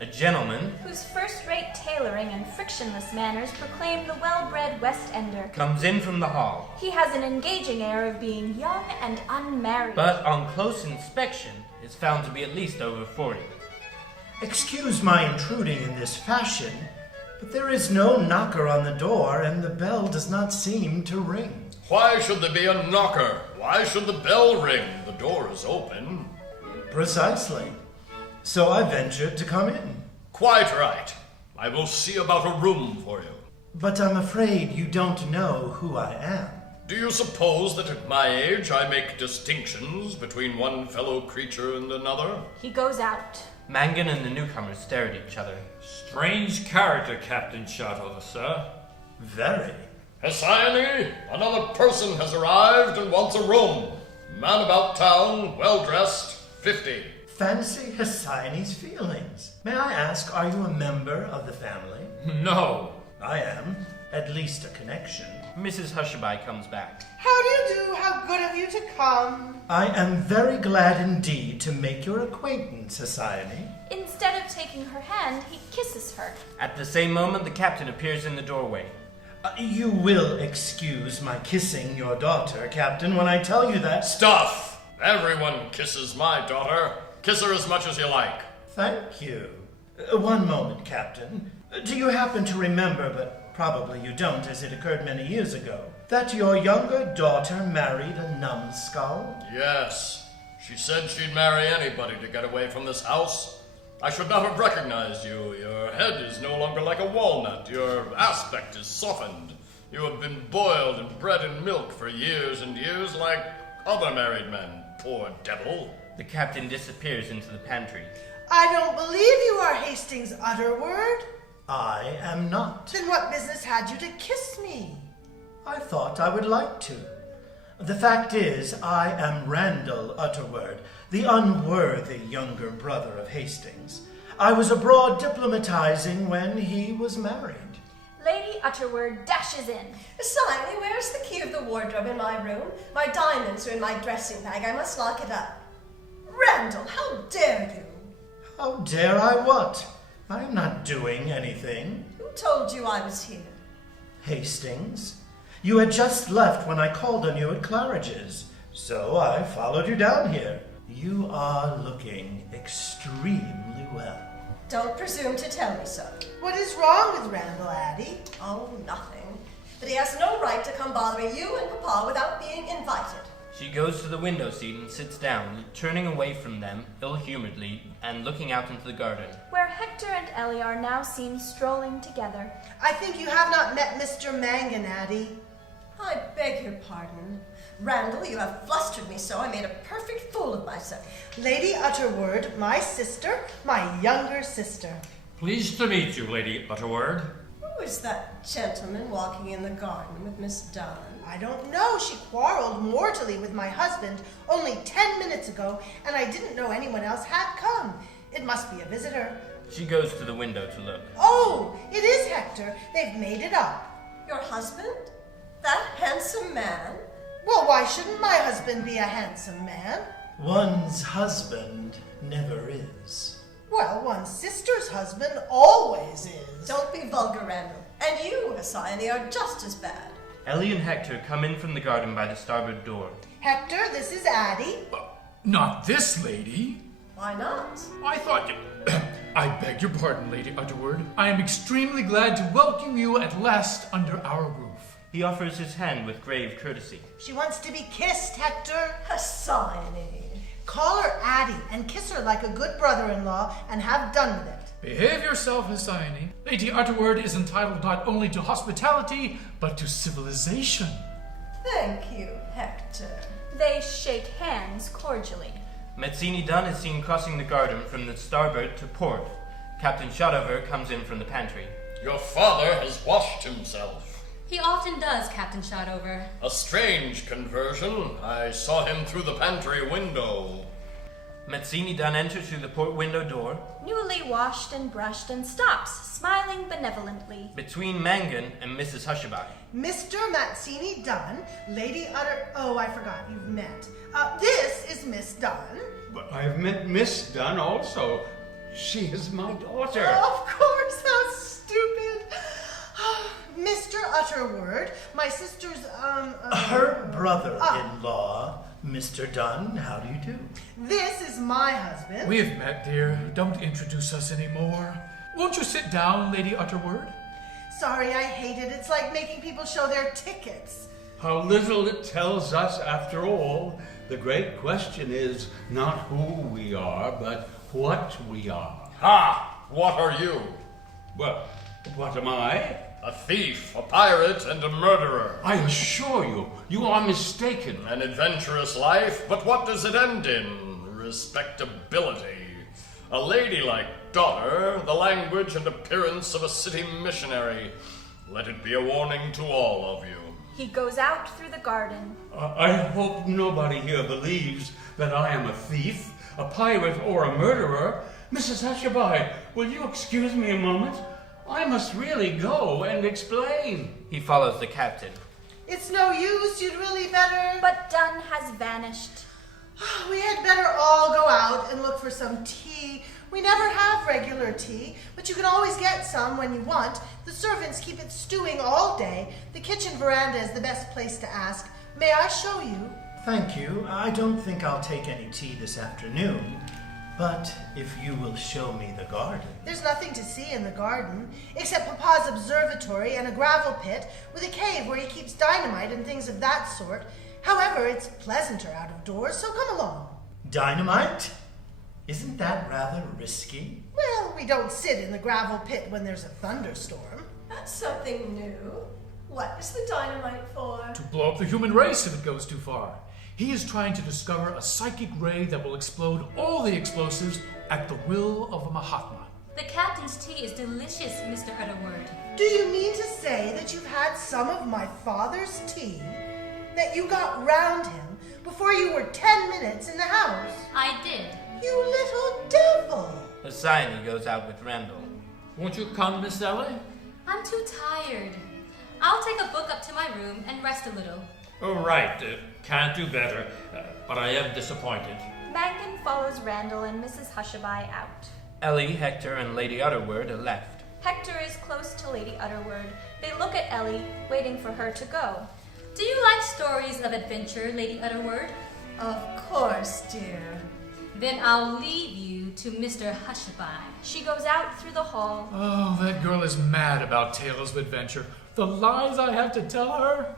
a gentleman, whose first-rate tailoring and frictionless manners proclaim the well-bred West Ender, comes in from the hall. He has an engaging air of being young and unmarried. But on close inspection, is found to be at least over 40. Excuse my intruding in this fashion, but there is no knocker on the door, and the bell does not seem to ring. Why should there be a knocker? Why should the bell ring? The door is open. Precisely. So I ventured to come in. Quite right. I will see about a room for you. But I'm afraid you don't know who I am. Do you suppose that at my age I make distinctions between one fellow creature and another? He goes out. Mangan and the newcomer stare at each other. Strange character, Captain Shotover, sir. Very. Hesione, another person has arrived and wants a room. Man about town, well-dressed, 50. Fancy Hesione's feelings. May I ask, are you a member of the family? No. I am. At least a connection. Mrs. Hushabye comes back. How do you do? How good of you to come. I am very glad indeed to make your acquaintance, Hesione. Instead of taking her hand, he kisses her. At the same moment, the captain appears in the doorway. You will excuse my kissing your daughter, Captain, when I tell you that... Stuff! Everyone kisses my daughter. Kiss her as much as you like. Thank you. One moment, Captain. Do you happen to remember, but probably you don't, as it occurred many years ago, that your younger daughter married a numbskull? Yes. She said she'd marry anybody to get away from this house. I should not have recognized you. Your head is no longer like a walnut. Your aspect is softened. You have been boiled and bred in milk for years and years like other married men. Poor devil. The captain disappears into the pantry. I don't believe you are Hastings Utterword. I am not. Then what business had you to kiss me? I thought I would like to. The fact is, I am Randall Utterword, the unworthy younger brother of Hastings. I was abroad diplomatizing when he was married. Lady Utterword dashes in. Siley, where's the key of the wardrobe in my room? My diamonds are in my dressing bag. I must lock it up. Randall, how dare you? How dare I what? I am not doing anything. Who told you I was here? Hastings, you had just left when I called on you at Claridge's, so I followed you down here. You are looking extremely well. Don't presume to tell me so. What is wrong with Randall, Addie? Oh, nothing. But he has no right to come bothering you and Papa without being invited. She goes to the window seat and sits down, turning away from them ill-humoredly and looking out into the garden, where Hector and Ellie are now seen strolling together. I think you have not met Mr. Mangan, Addie. I beg your pardon. Randall, you have flustered me so I made a perfect fool of myself. Lady Utterword, my sister, my younger sister. Pleased to meet you, Lady Utterword. Who is that gentleman walking in the garden with Miss Dunn? I don't know. She quarreled mortally with my husband only 10 minutes ago, and I didn't know anyone else had come. It must be a visitor. She goes to the window to look. Oh, it is Hector. They've made it up. Your husband? That handsome man? Well, why shouldn't my husband be a handsome man? One's husband never is. Well, one's sister's husband always is. Don't be vulgar, Randall. And you, Hesione, are just as bad. Ellie and Hector come in from the garden by the starboard door. Hector, this is Addie. Not this lady. Why not? I thought... I beg your pardon, Lady Utterword. I am extremely glad to welcome you at last under our roof. He offers his hand with grave courtesy. She wants to be kissed, Hector. Hesione. Call her Addie and kiss her like a good brother-in-law and have done with it. Behave yourself, Hesione. Lady Utterword is entitled not only to hospitality, but to civilization. Thank you, Hector. They shake hands cordially. Mazzini Dunn is seen crossing the garden from the starboard to port. Captain Shotover comes in from the pantry. Your father has washed himself. He often does, Captain Shotover. A strange conversion. I saw him through the pantry window. Mazzini Dunn enters through the port window door. Newly washed and brushed, and stops, smiling benevolently. Between Mangan and Mrs. Hushabye. Mr. Mazzini Dunn, Lady Oh, I forgot, you've met. This is Miss Dunn. But I've met Miss Dunn also. She is my daughter. Of course, how stupid. Mr. Utterword, my sister's, Her brother-in-law, Mr. Dunn. How do you do? This is my husband. We have met, dear. Don't introduce us anymore. Won't you sit down, Lady Utterword? Sorry, I hate it. It's like making people show their tickets. How little it tells us after all. The great question is not who we are, but what we are. Ha! What are you? Well, what am I? A thief, a pirate, and a murderer. I assure you, you are mistaken. An adventurous life, but what does it end in? Respectability. A ladylike daughter, the language and appearance of a city missionary. Let it be a warning to all of you. He goes out through the garden. I hope nobody here believes that I am a thief, a pirate, or a murderer. Mrs. Hushabye, will you excuse me a moment? I must really go and explain. He follows the captain. It's no use. You'd really better... But Dunn has vanished. We had better all go out and look for some tea. We never have regular tea, but you can always get some when you want. The servants keep it stewing all day. The kitchen veranda is the best place to ask. May I show you? Thank you. I don't think I'll take any tea this afternoon. But if you will show me the garden. There's nothing to see in the garden, except Papa's observatory and a gravel pit with a cave where he keeps dynamite and things of that sort. However, it's pleasanter out of doors, so come along. Dynamite? Isn't that rather risky? Well, we don't sit in the gravel pit when there's a thunderstorm. That's something new. What is the dynamite for? To blow up the human race if it goes too far. He is trying to discover a psychic ray that will explode all the explosives at the will of a Mahatma. The captain's tea is delicious, Mr. Utterword. Do you mean to say that you've had some of my father's tea? That you got round him before you were 10 minutes in the house? I did. You little devil! Hermione goes out with Randall. Won't you come, Miss Ellie? I'm too tired. I'll take a book up to my room and rest a little. Oh, right. Can't do better. But I am disappointed. Mangan follows Randall and Mrs. Hushabye out. Ellie, Hector, and Lady Utterword are left. Hector is close to Lady Utterword. They look at Ellie, waiting for her to go. Do you like stories of adventure, Lady Utterword? Of course, dear. Then I'll leave you to Mr. Hushabye. She goes out through the hall. Oh, that girl is mad about tales of adventure. The lies I have to tell her.